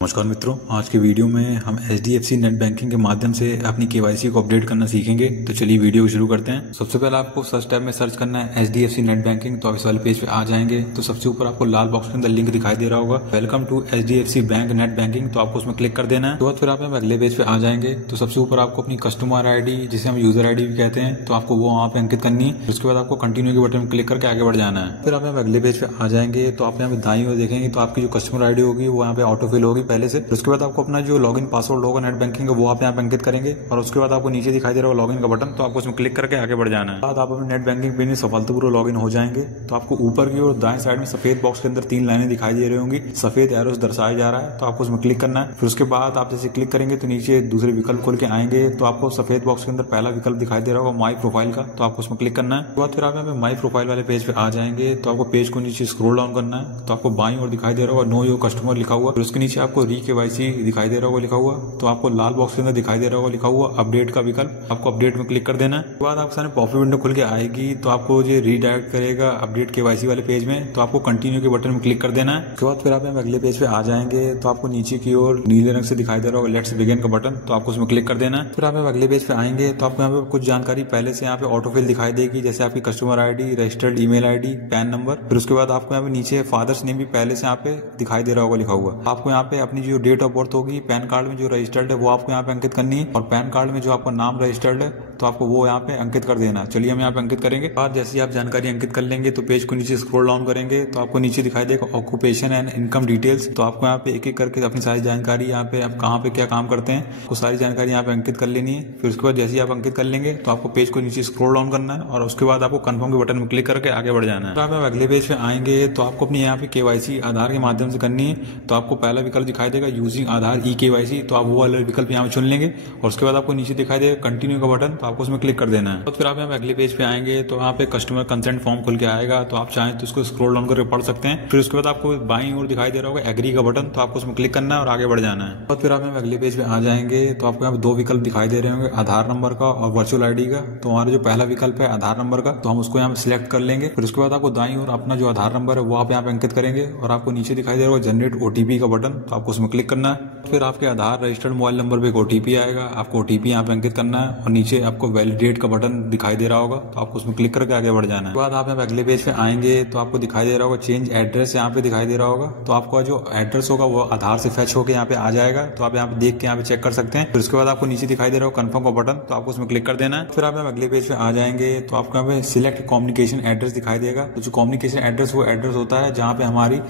नमस्कार मित्रों, आज के वीडियो में हम HDFC नेट बैंकिंग के माध्यम से अपनी KYC को अपडेट करना सीखेंगे। तो चलिए वीडियो को शुरू करते हैं। सबसे पहले आपको सर्च टैब में सर्च करना है HDFC नेट बैंकिंग। तो आप इस वाले पेज पे आ जाएंगे तो सबसे ऊपर आपको लाल बॉक्स के अंदर लिंक दिखाई दे रहा होगा, welcome to HDFC bank net banking. तो आपको उसमें क्लिक कर देना है। तो फिर आप अगले पेज पे आ जाएंगे तो सबसे ऊपर आपको अपनी कस्टमर ID, जिसे हम यूजर ID भी कहते हैं, तो आपको वो वहाँ पे अंकित करनी है। उसके बाद आपको कंटिन्यू के बटन में क्लिक करके आगे बढ़ जाना है। फिर आप अगले पेज पे आ जाएंगे तो आप यहाँ पे दाईं ओर देखेंगे तो आपकी जो कस्टमर ID होगी वो यहाँ पे ऑटो फिल होगी पहले से। उसके बाद आपको अपना जो लॉगिन पासवर्ड होगा नेट बैंकिंग का वो आप यहाँ पे अंकित करेंगे और उसके बाद आपको नीचे दिखाई दे रहा होगा लॉगिन का बटन, तो आपको उसमें क्लिक करके आगे बढ़ जाना है। बाद आप अपने नेट बैंकिंग पेज में सफलतापूर्वक लॉगिन हो जाएंगे। तो आपको ऊपर की ओर दाएं साइड में सफेद बॉक्स के अंदर 3 लाइनें दिखाई दे रही होंगी, सफेद एरोस दर्शाया जा रहा है, तो आपको उसमें क्लिक करना है। फिर उसके बाद आप जैसे क्लिक करेंगे तो नीचे दूसरे विकल्प खोल के आएंगे तो आपको सफेद बॉक्स के अंदर पहला विकल्प दिखाई दे रहा होगा माई प्रोफाइल का, तो आपको उसमें क्लिक करना है। उसके बाद फिर आप यहाँ पे माई प्रोफाइल वाले पेज पे आ जाएंगे तो आपको पेज को नीचे स्क्रॉल डाउन करना है। तो आपको बाईं ओर दिखाई दे रहा होगा नो योर कस्टमर लिखा हुआ, फिर उसके नीचे आपको री KYC दिखाई दे रहा होगा लिखा हुआ, तो आपको लाल बॉक्स के अंदर दिखाई दे रहा होगा लिखा हुआ अपडेट का विकल्प, आपको अपडेट में क्लिक कर देना है। उसके बाद आपके सामने पॉपअप विंडो खुल के आएगी तो आपको ये रीडायरेक्ट करेगा अपडेट KYC वाले पेज में, तो आपको कंटिन्यू के बटन में क्लिक कर देना है। उसके बाद फिर आप अगले पेज पे आ जाएंगे तो आपको नीचे की ओर नीले रंग से दिखाई दे रहा होगा लेट्स बिगिन का बटन, तो आपको उसमें क्लिक कर देना है। फिर आप अगले पेज पे आएंगे तो आपको यहाँ पे कुछ जानकारी पहले से यहाँ पे ऑटोफिल दिखाई देगी, जैसे आपकी customer ID, registered email ID, pan number. फिर उसके बाद आपको यहाँ पे नीचे फादर्स नेम भी पहले से यहाँ पे दिखाई दे रहा होगा लिखा हुआ। आपको यहाँ पे अपनी जो डेट ऑफ बर्थ होगी पैन कार्ड में जो रजिस्टर्ड है वो आपको यहाँ पे अंकित करनी है और पैन कार्ड में जो आपका नाम रजिस्टर्ड है तो आपको वो यहाँ पे अंकित कर देना। चलिए हम यहाँ पे अंकित करेंगे। बाद जैसे आप जानकारी अंकित कर लेंगे तो पेज को नीचे स्क्रॉल डाउन करेंगे तो आपको नीचे दिखाई देगा ऑक्यूपेशन एंड इनकम डिटेल्स, तो आपको यहाँ पे एक एक करके अपनी सारी जानकारी यहाँ पे आप कहाँ पे क्या काम करते हैं वो सारी जानकारी यहाँ पे अंकित कर लेनी है। फिर उसके बाद जैसे ही आप अंकित कर लेंगे तो आपको पेज को नीचे स्क्रॉल डाउन करना है और उसके बाद आपको कंफर्म के बटन में क्लिक करके आगे बढ़ जाना है। तो आप अगले पेज पे आएंगे तो आपको अपनी यहाँ पे KYC आधार के माध्यम से करनी है। तो आपको पहला विकल्प दिखाई देगा यूजिंग आधार eKYC, तो आप वो वाला विकल्प यहाँ पे चुन लेंगे और उसके बाद आपको नीचे दिखाई देगा कंटिन्यू का बटन, तो आपको उसमें क्लिक कर देना है। तो फिर आप यहाँ पे अगले पेज पे आएंगे तो यहाँ पे कस्टमर कंसेंट फॉर्म खुल के आएगा, तो आप चाहें तो उसको स्क्रॉल डाउन करके पढ़ सकते हैं। फिर उसके बाद आपको बाईं ओर दिखाई दे रहा होगा एग्री का बटन, तो आपको उसमें क्लिक करना है और आगे बढ़ जाना है। और फिर आप यहाँ अगले पेज पे आ जाएंगे तो आपको यहाँ पे 2 विकल्प दिखाई दे रहे होंगे, आधार नंबर का और वर्चुअल ID का। तो हमारा जो पहला विकल्प है आधार नंबर का, तो हम उसको यहाँ पे सिलेक्ट कर लेंगे। फिर उसके बाद आपको दाईं ओर अपना जो आधार नंबर है वो आप यहाँ पे अंकित करेंगे और आपको नीचे दिखाई दे रहा होगा जनरेट OTP का बटन, तो आपको उसमें क्लिक करना है। फिर आपके आधार रजिस्टर्ड मोबाइल नंबर पे एक OTP आएगा, आपको OTP यहाँ पे अंकित करना है और नीचे आपको वैलिडेट का बटन दिखाई दे रहा होगा, तो आपको उसमें क्लिक करके आगे बढ़ जाना है। उसके बाद आप यहाँ अगले पेज पे आएंगे तो आपको दिखाई दे रहा होगा चेंज एड्रेस, यहाँ पे दिखाई दे रहा होगा, तो आपका जो एड्रेस होगा वो आधार से फैच होकर यहाँ पे आ जाएगा, तो आप यहाँ पे देख के यहाँ पे चेक कर सकते हैं। फिर उसके बाद आपको नीचे दिखाई दे रहा होगा कंफर्म का बटन, तो आपको उसमें क्लिक कर देना है। फिर आप अगले पेज पे आ जाएंगे तो आपको यहाँ पे सिलेक्ट कम्युनिकेशन एड्रेस दिखाई देगा। तो जो कम्युनिकेशन एड्रेस वो एड्रेस होता है जहाँ पे हमारी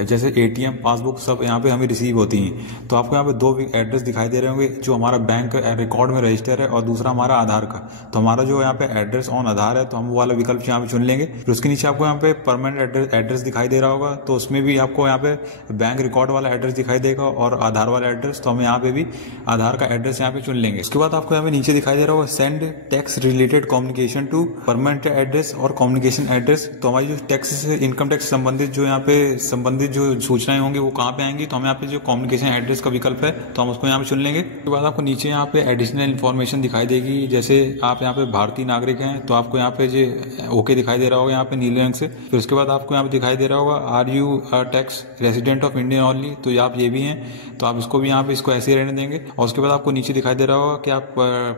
जैसे ATM, पासबुक सब यहाँ पे हमें रिसीव होती हैं। तो आपको यहाँ पे 2 एड्रेस दिखाई दे रहे होंगे, जो हमारा बैंक रिकॉर्ड में रजिस्टर है और दूसरा हमारा आधार का। तो हमारा जो यहाँ पे एड्रेस ऑन आधार है तो हम वो वाला विकल्प यहाँ पे चुन लेंगे। फिर उसके नीचे आपको यहाँ पे परमानेंट एड्रेस दिखाई दे रहा होगा, तो उसमें भी आपको यहाँ पे बैंक रिकॉर्ड वाला एड्रेस दिखाई देगा और आधार वाला एड्रेस, तो हम यहाँ पे भी आधार का एड्रेस यहाँ पे चुन लेंगे। उसके बाद आपको यहाँ पे नीचे दिखाई दे रहा होगा send tax related communication to permanent address और कम्युनिकेशन एड्रेस। तो हमारी जो टैक्स से इनकम टैक्स संबंधित जो यहाँ पे संबंधित जो सूचनाएं होंगी वो कहाँ पे आएंगी, तो हम यहाँ पे जो कम्युनिकेशन एड्रेस का विकल्प है तो हम उसको यहाँ पे चुन लेंगे। उसके बाद आपको नीचे यहाँ पे एडिशनल इन्फॉर्मेशन दिखाई देगी, जैसे आप यहाँ पे भारतीय नागरिक हैं तो आपको यहाँ पे जो ओके दिखाई दे रहा होगा यहाँ पे नीले रंग से। फिर उसके बाद आपको यहाँ पे दिखाई दे रहा होगा are you tax resident of India only, तो आप ये भी हैं तो आप इसको भी यहाँ पे इसको ऐसे ही रहने देंगे। और उसके बाद आपको नीचे दिखाई दे रहा होगा कि आप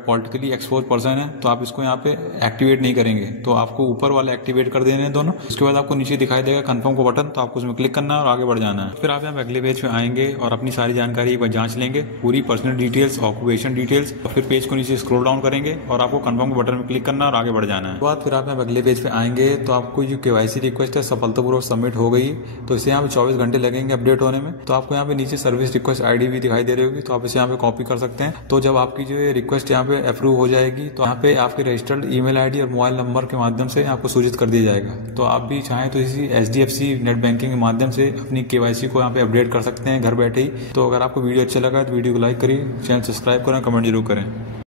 पॉलिटिकली एक्सपोज पर्सन है, तो आप इसको यहाँ पे एक्टिवेट नहीं करेंगे, तो आपको ऊपर वाले एक्टिवेट कर देने हैं दोनों। उसके बाद आपको नीचे दिखाई देगा कंफर्म का बटन, तो आपको उसमें क्लिक करना है और आगे बढ़ जाना है। फिर आप यहाँ अगले पेज पे आएंगे और अपनी सारी जानकारी एक बार जांच लेंगे, पूरी पर्सनल डिटेल्स, ऑक्यूपेशन डिटेल्स, और फिर पेज को नीचे स्क्रॉल डाउन करेंगे और आपको कंफर्म के बटन में क्लिक करना और आगे बढ़ जाना है। बाद फिर आप यहाँ अगले पेज पे आएंगे तो आपको जो KYC रिक्वेस्ट है सफलतापूर्वक सबमिट हो गई, तो इसे यहाँ पे 24 घंटे लगेंगे अपडेट होने में। तो आपको यहाँ पे नीचे सर्विस रिक्वेस्ट ID भी दिखाई दे रही होगी, तो आप इसे यहाँ पे कॉपी कर सकते हैं। तो जब आपकी जो रिक्वेस्ट यहाँ पे अप्रूव हो जाएगी तो यहाँ पे आपके रजिस्टर्ड ईमेल ID और मोबाइल नंबर के माध्यम से आपको सूचित कर दिया जाएगा। तो आप भी चाहें तो इसी HDFC नेट बैंकिंग के माध्यम से अपनी KYC को यहाँ पे अपडेट कर सकते हैं घर बैठे ही। तो अगर आपको वीडियो अच्छा लगा तो वीडियो को लाइक करिए, चैनल सब्सक्राइब करें, कमेंट जरूर करें।